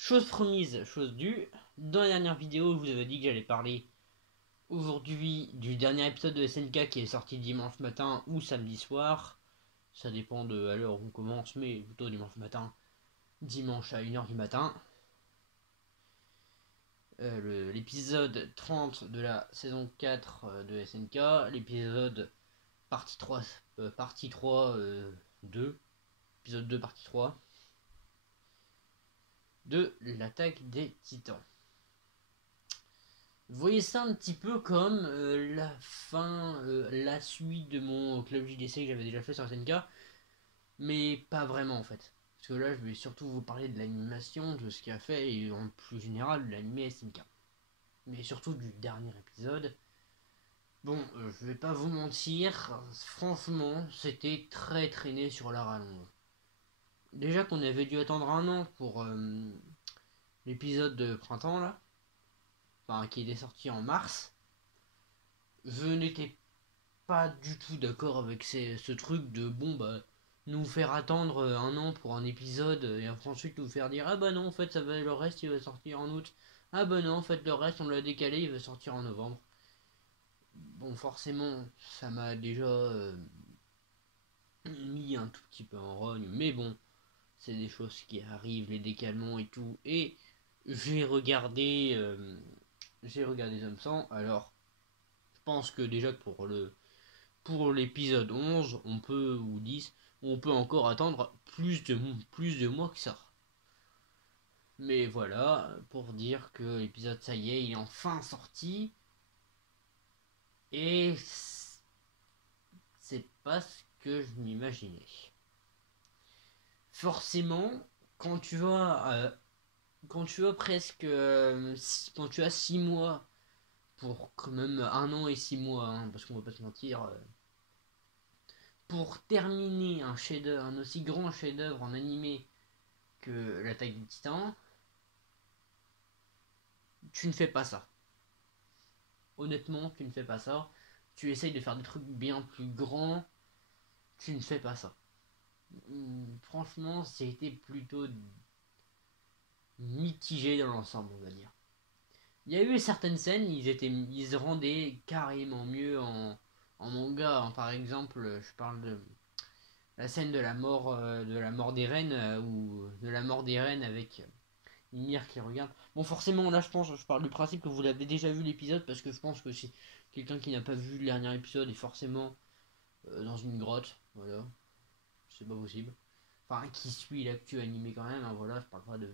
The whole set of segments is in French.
Chose promise, chose due. Dans la dernière vidéo, je vous avais dit que j'allais parler aujourd'hui du dernier épisode de SNK qui est sorti dimanche matin ou samedi soir. Ça dépend de à l'heure où on commence, mais plutôt dimanche matin. Dimanche à 1h du matin. L'épisode 30 de la saison 4 de SNK. L'épisode partie 3, partie 3 2. Épisode 2 partie 3 de l'attaque des titans. Vous voyez ça un petit peu comme la fin, la suite de mon club JDC que j'avais déjà fait sur SNK, mais pas vraiment en fait. Parce que là, je vais surtout vous parler de l'animation, de ce qu'il a fait, et en plus général de l'anime SNK. Mais surtout du dernier épisode. Bon, je vais pas vous mentir, franchement, c'était très traîné sur la rallonge. Déjà qu'on avait dû attendre un an pour l'épisode de printemps là, enfin qui était sorti en mars. Je n'étais pas du tout d'accord avec ce truc de bon bah nous faire attendre un an pour un épisode et après ensuite nous faire dire ah bah non en fait ça va, le reste il va sortir en août, ah bah non en fait le reste on l'a décalé, il va sortir en novembre. Bon forcément ça m'a déjà mis un tout petit peu en rogne, mais bon c'est des choses qui arrivent, les décalements et tout. Et j'ai regardé Zone 100. Alors je pense que déjà que pour l'épisode 11, on peut, ou 10, on peut encore attendre plus de mois que ça. Mais voilà, pour dire que l'épisode, ça y est, il est enfin sorti. Et c'est pas ce que je m'imaginais. Forcément, quand tu as, quand tu as presque. Quand tu as 6 mois, pour quand même un an et 6 mois, hein, parce qu'on va pas se mentir, pour terminer un aussi grand chef-d'œuvre en animé que l'attaque du titan, tu ne fais pas ça. Honnêtement, tu ne fais pas ça. Tu essayes de faire des trucs bien plus grands, tu ne fais pas ça. Franchement, c'était plutôt mitigé dans l'ensemble, on va dire. Il y a eu certaines scènes, ils se rendaient carrément mieux en manga. Par exemple, je parle de la scène de la mort des reines, ou de la mort des reines avec Ymir qui regarde. Bon, forcément, là, je parle du principe que vous l'avez déjà vu l'épisode, parce que je pense que si quelqu'un qui n'a pas vu le dernier épisode est forcément dans une grotte, voilà, c'est pas possible. Enfin, qui suit l'actu animé quand même, hein, voilà, je parle pas de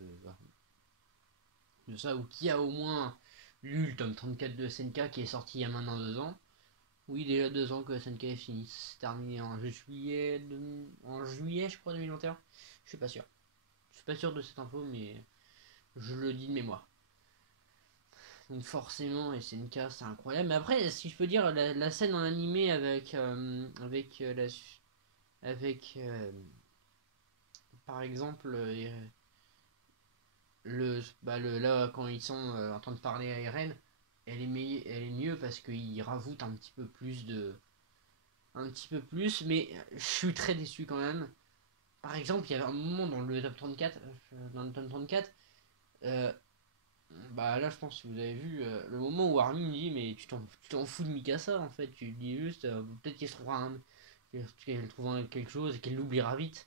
ça, ou qui a au moins lu le tome 34 de SNK qui est sorti il y a maintenant 2 ans. Oui, déjà 2 ans que SNK est fini, c'est terminé en juillet, je crois, 2021. Je suis pas sûr. Je suis pas sûr de cette info, mais je le dis de mémoire. Donc forcément, SNK c'est incroyable. Mais après, si je peux dire, la scène en animé avec par exemple là quand ils sont en train de parler à Eren, elle est mieux parce qu'il rajoute un petit peu plus, mais je suis très déçu quand même. Par exemple, il y avait un moment dans le top 34, euh, bah là je pense que vous avez vu le moment où Armin me dit mais tu t'en fous de Mikasa en fait, tu dis juste peut-être qu'elle trouvera quelque chose et qu'elle l'oubliera vite.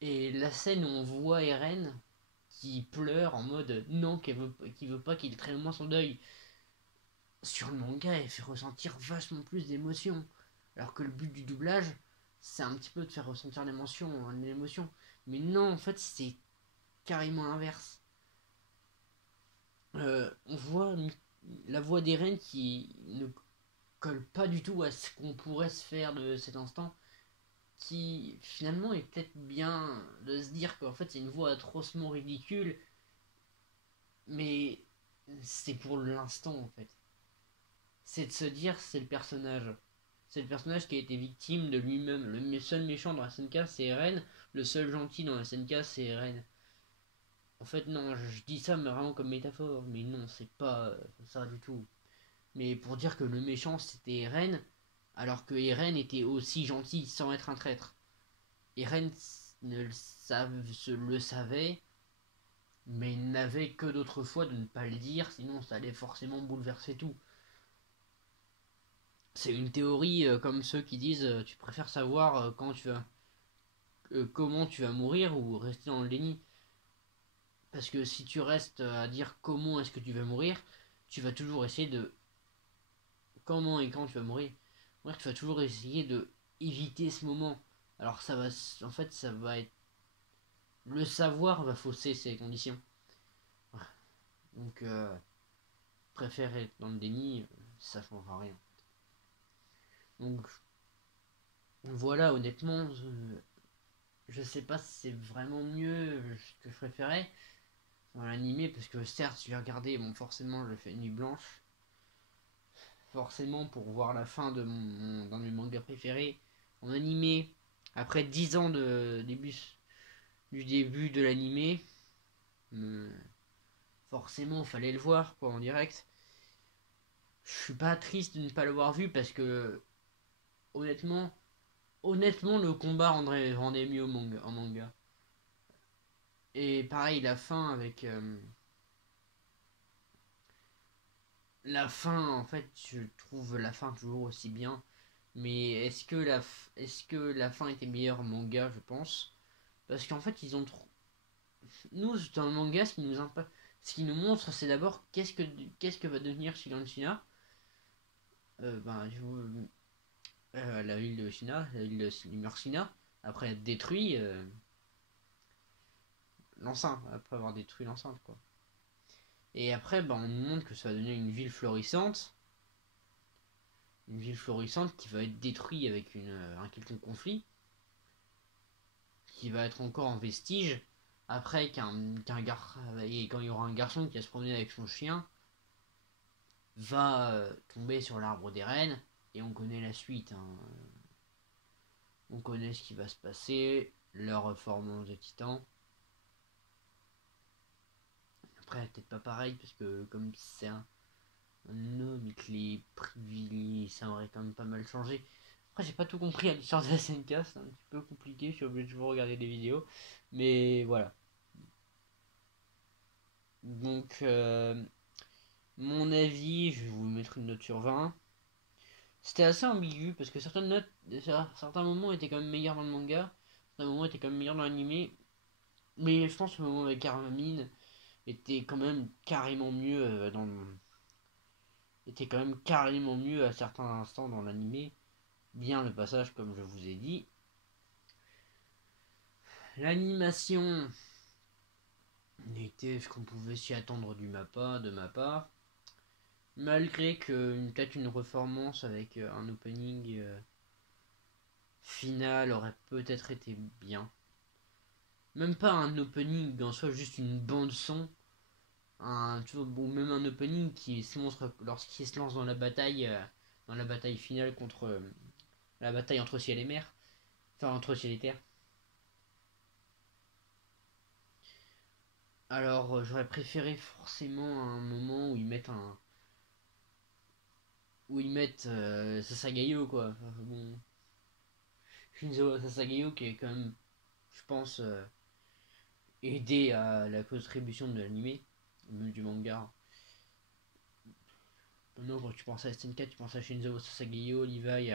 Et la scène où on voit Eren qui pleure en mode non, qui veut pas qu'il traîne moins son deuil, sur le manga elle fait ressentir vachement plus d'émotions. Alors que le but du doublage c'est un petit peu de faire ressentir l'émotion. Mais non, en fait c'est carrément l'inverse. On voit la voix d'Eren qui ne colle pas du tout à ce qu'on pourrait se faire de cet instant, qui finalement est peut-être bien de se dire qu'en fait c'est une voix atrocement ridicule, mais c'est pour l'instant en fait. C'est de se dire c'est le personnage. C'est le personnage qui a été victime de lui-même. Le seul méchant dans la SNK c'est Eren, le seul gentil dans la SNK c'est Eren. En fait non, je dis ça mais vraiment comme métaphore, mais non c'est pas ça du tout. Mais pour dire que le méchant c'était Eren, alors que Eren était aussi gentil sans être un traître. Eren le savait, Mais il n'avait que d'autres fois de ne pas le dire, sinon ça allait forcément bouleverser tout. C'est une théorie comme ceux qui disent tu préfères savoir quand tu vas, comment tu vas mourir ou rester dans le déni. Parce que si tu restes à dire comment est-ce que tu vas mourir, tu vas toujours essayer de comment et quand tu vas mourir. Tu vas toujours essayer de éviter ce moment. Alors ça va, en fait, ça va être le savoir va fausser ces conditions. Donc préférer être dans le déni, ça changera rien. Donc voilà, honnêtement, je sais pas si c'est vraiment mieux ce que je préférais dans l'animé, parce que certes, je l'ai regardé, bon, forcément, je fais une nuit blanche. Forcément, pour voir la fin de d'un de mes mangas préférés en animé, après 10 ans du début de l'animé, euh, forcément, fallait le voir quoi, en direct. Je suis pas triste de ne pas l'avoir vu parce que honnêtement, le combat rendait mieux en manga. Et pareil, la fin avec la fin, en fait, je trouve la fin toujours aussi bien. Mais est-ce que la fin était meilleure en manga, je pense. Parce qu'en fait, ils ont trop. Nous, dans le manga, ce qui nous montre, c'est d'abord qu'est-ce que va devenir Shiganshina. Ben, la ville de Shina, la ville de Shina, après être détruit l'enceinte, après avoir détruit l'enceinte, quoi. Et après, ben, on nous montre que ça va devenir une ville florissante qui va être détruite avec un quelconque conflit, qui va être encore en vestige. Après, quand il y aura un garçon qui va se promener avec son chien, va tomber sur l'arbre des reines, et on connaît la suite. Hein. On connaît ce qui va se passer, leur reformance de titan. Après, peut-être pas pareil, parce que comme c'est un homme et que les privilèges, ça aurait quand même pas mal changé. Après, j'ai pas tout compris à l'histoire de la SNK, c'est un petit peu compliqué, je suis obligé de toujours regarder des vidéos. Mais voilà. Donc, mon avis, je vais vous mettre une note sur 20. C'était assez ambigu parce que certains moments étaient quand même meilleurs dans le manga, certains moments étaient quand même meilleurs dans l'animé. Mais je pense que le moment avec Armin était quand même carrément mieux était quand même carrément mieux à certains instants dans l'animé. Bien le passage comme je vous ai dit. L'animation était ce qu'on pouvait s'y attendre de ma part. Malgré que peut-être une performance avec un opening final aurait peut-être été bien. Même pas un opening en soi, juste une bande son. Tu vois, bon, même un opening qui se montre lorsqu'il se lance dans la bataille finale contre la bataille entre ciel et mer, enfin entre ciel et terre. Alors j'aurais préféré forcément un moment où ils mettent Sasagayo quoi. Enfin, bon, Shinzo Sasagayo qui est quand même, je pense, aidé à la contribution de l'animé, du manga. Maintenant, quand tu penses à SNK, tu penses à Shinzo Sasagayo, Levi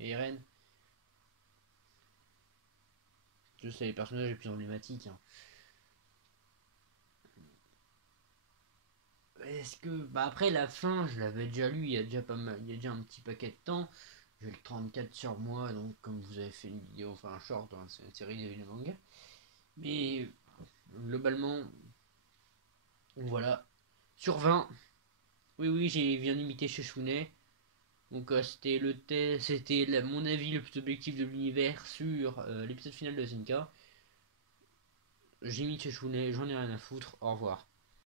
et Eren. C'est les personnages les plus emblématiques. Hein. Est-ce que. Bah après, la fin, je l'avais déjà lu il y a déjà pas mal. Il y a déjà un petit paquet de temps. J'ai le 34 sur moi, donc comme vous avez fait une vidéo, enfin un short dans une série de manga. Mais globalement, voilà. Sur 20, oui, oui, j'ai bien imité Shishune. Donc c'était mon avis le plus objectif de l'univers sur l'épisode final de Zenka. J'ai mis Shishune, j'en ai rien à foutre. Au revoir.